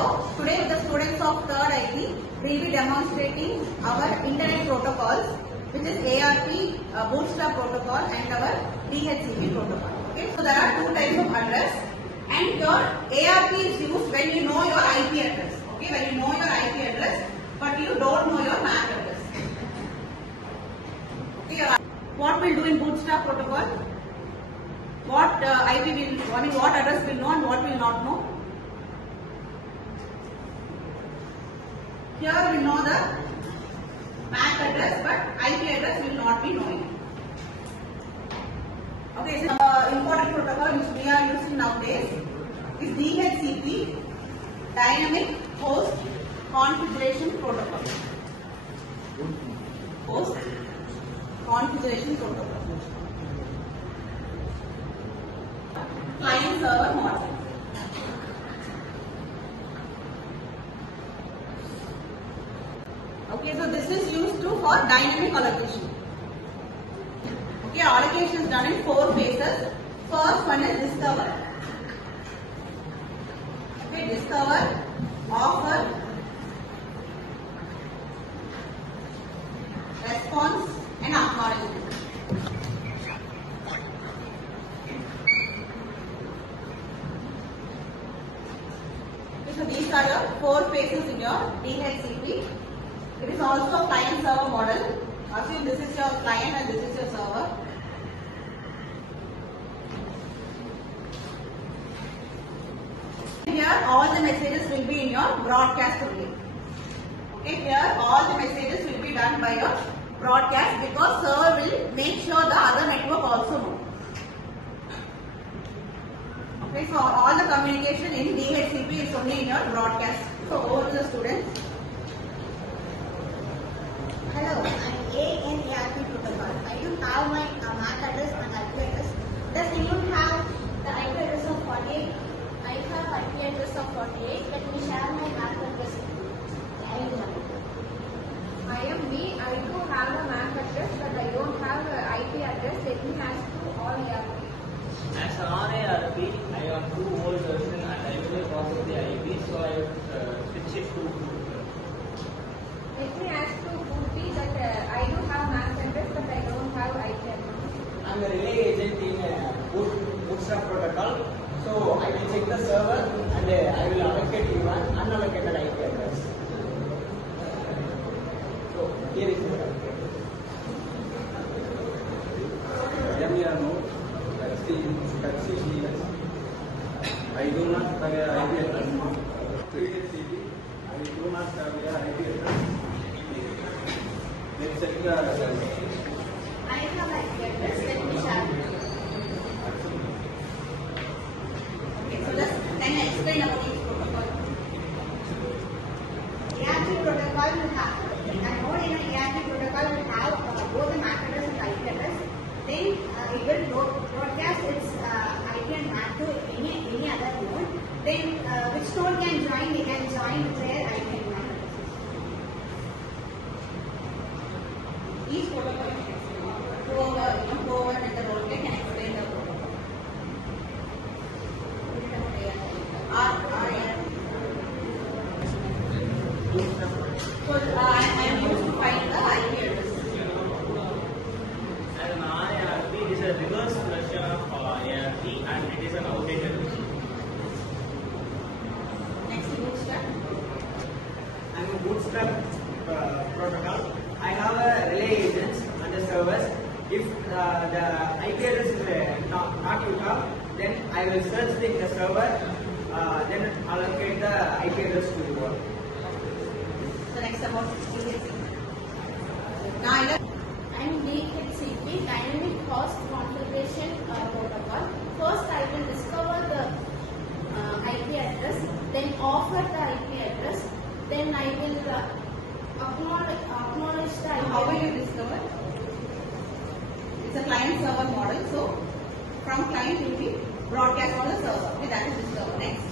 Hello, today with the students of 3rd IP, we will be demonstrating our internet protocols, which is ARP, Bootstrap protocol and our Dhcp protocol. Okay, so there are two types of address, and your ARP is used when you know your IP address. Okay, when you know your IP address, but you don't know your MAC address. Okay, what we'll do in Bootstrap protocol? What IP will, I mean, what address will know and what will not know? Here we know the MAC address, but IP address will not be knowing. Okay, this is important protocol which we are using nowadays is Dhcp, Dynamic Host Configuration Protocol. Host Configuration Protocol. Client server model. Okay, so this is used for dynamic allocation. Okay, allocation is done in 4 phases. First one is discover. Okay, discover, offer, response, and acknowledgement. Okay, so these are the 4 phases in your Dhcp. It is also a client server model. Assume this is your client and this is your server. Here all the messages will be in your broadcast only. Okay, here all the messages will be done by your broadcast because server will make sure the other network also knows. Okay, so all the communication in Dhcp is only in your broadcast. So over to the students. Hello, I'm A in ARP protocol. I do have my MAC address and IP address. Does anyone have the IP address of 48? I have IP address of 48. Let me share my MAC address. I am B. I do have a MAC address, but I don't have an IP address. Let me ask to all ARP. As an RARP, I have 2 old version and I will process the IP, so I will switch it to Bootp. Let me ask to Bootp that I do have MAC address, but I don't have IP address. I am a relay agent in Bootstrap protocol, so I will check the server and I will allocate you one unallocated IP address. So here is the I do not have an IP address. Dhcp, I do not have an IP address. Let's check the I have IP address. Let me share. Okay, so can I explain about each protocol? ARP protocol will have, I know in an ARP protocol will have both the MAC address and IP address. Then it will broadcast its IP and MAC to any other node. Then which node can join? They can join their IP and MAC addresses. Each protocol can explain. Go over methodology can explain the protocol. So I am used to find the IP address. As an RARP, it is a reverse version of ARP and it is an outdated version. Next Bootstrap. I am a Bootstrap protocol. I have a relay agents and the servers. If the IP address is not you have, then I will search in the server, then allocate the IP address to you all. So next about Dhcp. Now And Dhcp, Dynamic Host Configuration Protocol. First, I will discover the IP address, then offer the IP address, then I will acknowledge the IP how will address. you discover? It's a client server model. So from client you will be broadcast on the server. Okay, that is discover. Next.